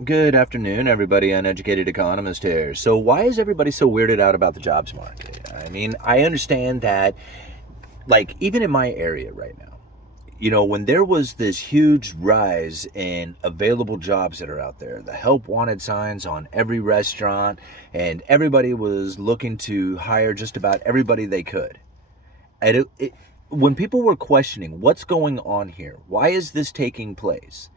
Good afternoon, everybody. Uneducated Economist here. So, why is everybody so weirded out about the jobs market? I mean, I understand that, like, even in my area right now, when there was this huge rise in available jobs that are out there, the help wanted signs on every restaurant, and everybody was looking to hire just about everybody they could. And when people were questioning what's going on here, why is this taking place?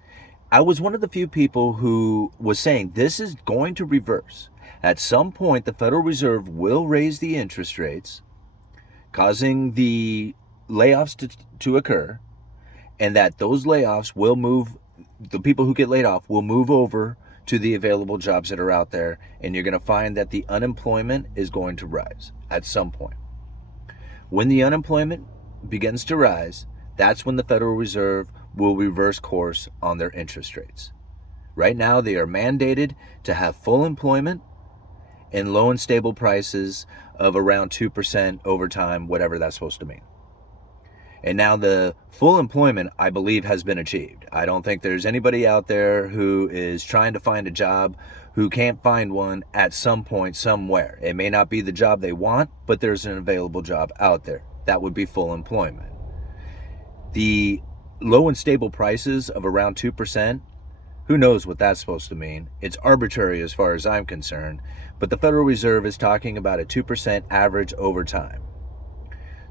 I was one of the few people who was saying this is going to reverse. At some point, the Federal Reserve will raise the interest rates, causing the layoffs to occur, and that those layoffs will move, the people who get laid off will move over to the available jobs that are out there, and you're going to find that the unemployment is going to rise at some point. When the unemployment begins to rise, that's when the Federal Reserve will reverse course on their interest rates. Right now, they are mandated to have full employment and low and stable prices of around 2% over time, whatever that's supposed to mean. And now the full employment, I believe, has been achieved. I don't think there's anybody out there who is trying to find a job who can't find one at some point somewhere. It may not be the job they want, but there's an available job out there. That would be full employment. The low and stable prices of around 2%, who knows what that's supposed to mean? It's arbitrary as far as I'm concerned, but the Federal Reserve is talking about a 2% average over time.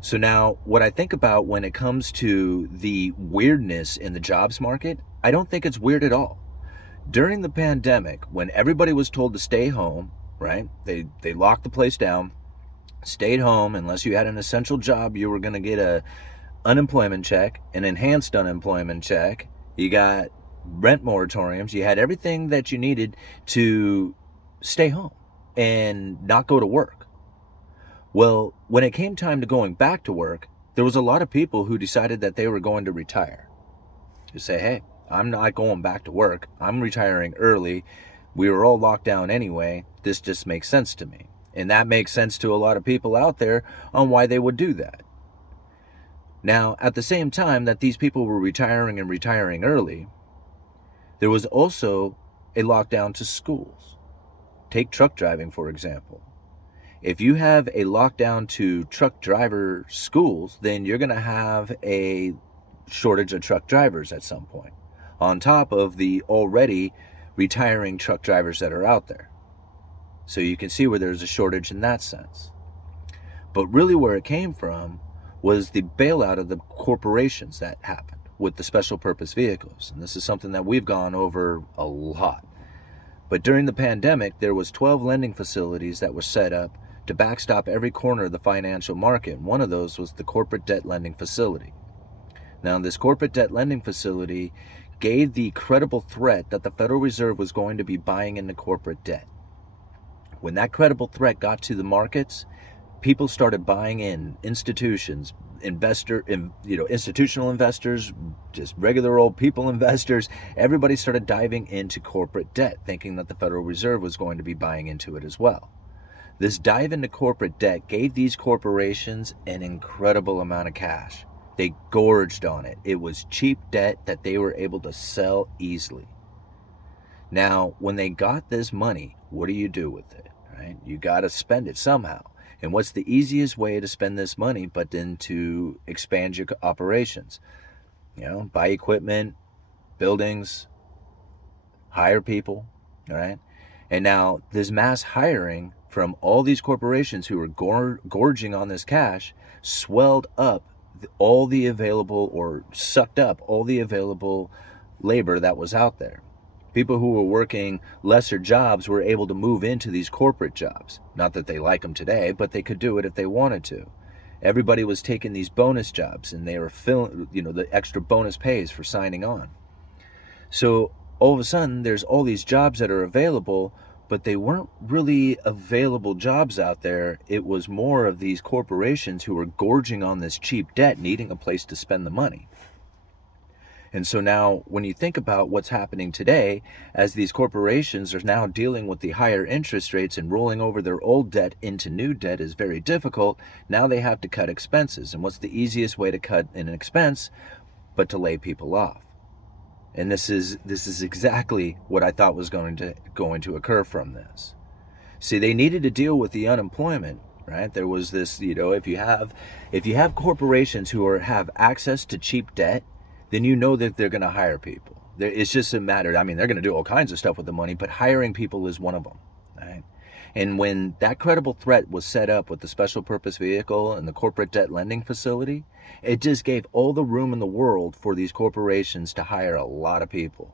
So now, what I think about when it comes to the weirdness in the jobs market, I don't think it's weird at all. During the pandemic, when everybody was told to stay home, right? They locked the place down, stayed home. Unless you had an essential job, you were going to get a unemployment check, an enhanced unemployment check. You got rent moratoriums. You had everything that you needed to stay home and not go to work. Well, when it came time to going back to work, there was a lot of people who decided that they were going to retire. To say, hey, I'm not going back to work. I'm retiring early. We were all locked down anyway. This just makes sense to me. And that makes sense to a lot of people out there on why they would do that. Now, at the same time that these people were retiring and retiring early, there was also a lockdown to schools. Take truck driving, for example. If you have a lockdown to truck driver schools, then you're going to have a shortage of truck drivers at some point, on top of the already retiring truck drivers that are out there. So you can see where there's a shortage in that sense. But really where it came from was the bailout of the corporations that happened with the special purpose vehicles. And this is something that we've gone over a lot. But during the pandemic, there was 12 lending facilities that were set up to backstop every corner of the financial market. One of those was the corporate debt lending facility. Now, this corporate debt lending facility gave the credible threat that the Federal Reserve was going to be buying into corporate debt. When that credible threat got to the markets, people started buying in institutions, institutional investors, just regular old people investors. Everybody started diving into corporate debt, thinking that the Federal Reserve was going to be buying into it as well. This dive into corporate debt gave these corporations an incredible amount of cash. They gorged on it. It was cheap debt that they were able to sell easily. Now, when they got this money, what do you do with it? Right? You got to spend it somehow. And what's the easiest way to spend this money but then to expand your operations? Buy equipment, buildings, hire people, all right? And now this mass hiring from all these corporations who were gorging on this cash swelled up all the available, or sucked up all the available labor that was out there. People who were working lesser jobs were able to move into these corporate jobs. Not that they like them today, but they could do it if they wanted to. Everybody was taking these bonus jobs, and they were filling, the extra bonus pays for signing on. So all of a sudden, there's all these jobs that are available, but they weren't really available jobs out there. It was more of these corporations who were gorging on this cheap debt, needing a place to spend the money. And so now when you think about what's happening today, as these corporations are now dealing with the higher interest rates and rolling over their old debt into new debt is very difficult, now they have to cut expenses. And what's the easiest way to cut an expense but to lay people off? And this is exactly what I thought was going to occur from this. See, they needed to deal with the unemployment, right? There was this, if you have corporations who have access to cheap debt, then you know that they're going to hire people. It's just a matter. I mean, they're going to do all kinds of stuff with the money, but hiring people is one of them, right? And when that credible threat was set up with the special purpose vehicle and the corporate debt lending facility, it just gave all the room in the world for these corporations to hire a lot of people.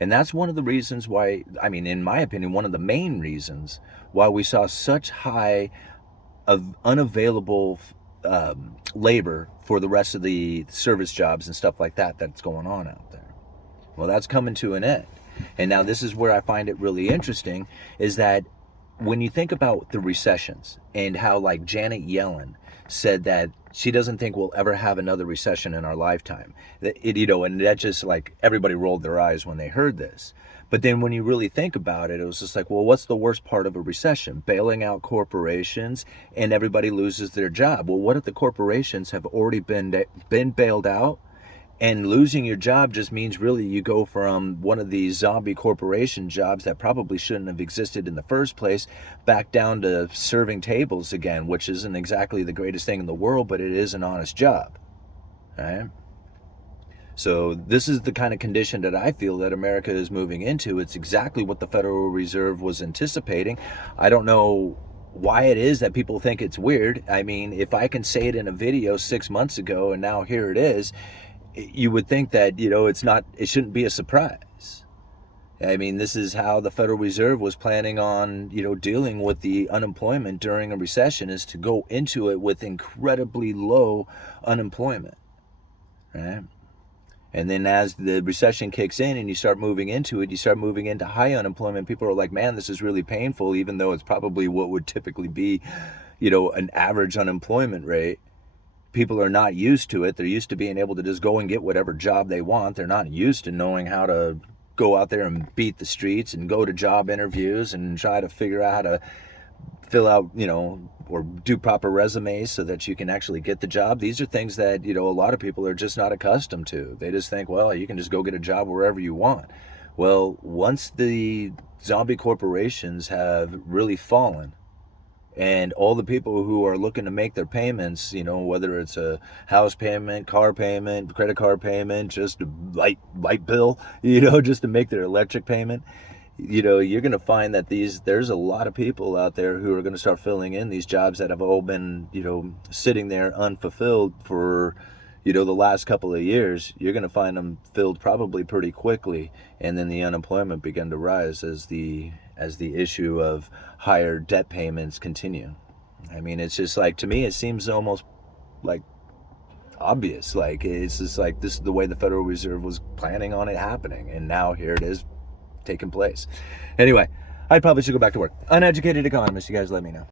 And that's one of the reasons why, I mean, in my opinion, one of the main reasons why we saw such high of unavailable labor for the rest of the service jobs and stuff like that that's going on out there. Well, that's coming to an end. And now this is where I find it really interesting, is that when you think about the recessions and how, like, Janet Yellen said that she doesn't think we'll ever have another recession in our lifetime, and that just, like, everybody rolled their eyes when they heard this. But then when you really think about it, it was just like, well, what's the worst part of a recession? Bailing out corporations and everybody loses their job. Well, what if the corporations have already been bailed out? And losing your job just means really you go from one of these zombie corporation jobs that probably shouldn't have existed in the first place back down to serving tables again, which isn't exactly the greatest thing in the world, but it is an honest job, right? So this is the kind of condition that I feel that America is moving into. It's exactly what the Federal Reserve was anticipating. I don't know why it is that people think it's weird. I mean, if I can say it in a video 6 months ago and now here it is, you would think that, it shouldn't be a surprise. I mean, this is how the Federal Reserve was planning on, dealing with the unemployment during a recession, is to go into it with incredibly low unemployment, right? And then as the recession kicks in and you start moving into it, you start moving into high unemployment. People are like, man, this is really painful, even though it's probably what would typically be, an average unemployment rate. People are not used to it. They're used to being able to just go and get whatever job they want. They're not used to knowing how to go out there and beat the streets and go to job interviews and try to figure out how to fill out, or do proper resumes so that you can actually get the job. These are things that, a lot of people are just not accustomed to. They just think, well, you can just go get a job wherever you want. Well, once the zombie corporations have really fallen, and all the people who are looking to make their payments, whether it's a house payment, car payment, credit card payment, just a light bill, just to make their electric payment, you're going to find that there's a lot of people out there who are going to start filling in these jobs that have all been, sitting there unfulfilled for, the last couple of years. You're going to find them filled probably pretty quickly, and then the unemployment begin to rise as the issue of higher debt payments continue. I mean, it's just like, to me, it seems almost like obvious. Like, it's just like, this is the way the Federal Reserve was planning on it happening, and now here it is taking place. Anyway, I probably should go back to work. Uneducated Economist, you guys let me know.